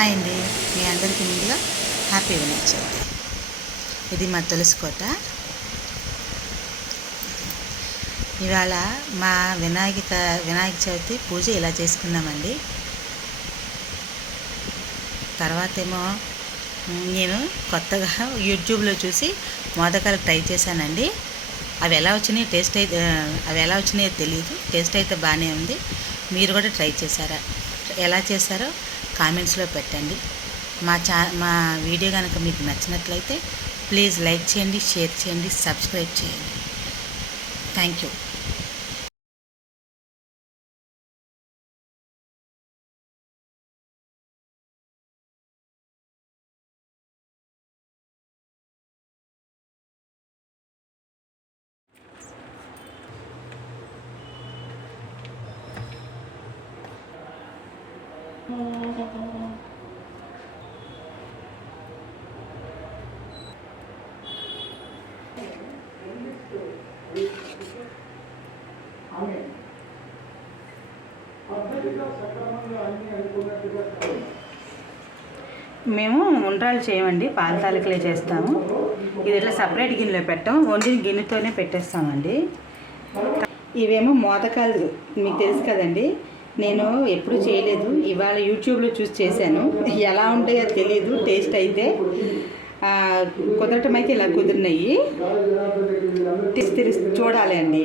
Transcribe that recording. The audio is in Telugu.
హాయ్ అండి, మీ అందరికీ ముందుగా హ్యాపీ వినాయక చవితి. ఇది మా తులసి కోట. ఇవాళ మా వినాయక చవితి పూజ ఇలా చేసుకున్నామండి. తర్వాత ఏమో నేను కొత్తగా యూట్యూబ్లో చూసి మోదకాలు ట్రై చేశానండి. అవి ఎలా వచ్చినాయో తెలియదు. టేస్ట్ అయితే బాగానే ఉంది. మీరు కూడా ట్రై చేశారా? ఎలా చేశారో కామెంట్స్లో పెట్టండి. మా వీడియో కనుక మీకు నచ్చినట్లయితే ప్లీజ్ లైక్ చేయండి, షేర్ చేయండి, సబ్స్క్రైబ్ చేయండి. Thank you. మేము ఉండ్రాలు చేయమండి, పాల తాలికలే చేస్తాము. ఇది ఇట్లా సపరేట్ గిన్నెలో పెట్టాం, ఓన్లీ గిన్నెతోనే పెట్టేస్తామండి. ఇవేమో మోదకాలు, మీకు తెలుసు కదండి. నేను ఎప్పుడూ చేయలేదు, ఇవాళ యూట్యూబ్లో చూసి చేశాను. ఎలా ఉంటాయో తెలియదు. టేస్ట్ అయితే కుదరటం అయితే ఇలా కుదిరినాయి. చూడాలి అండి.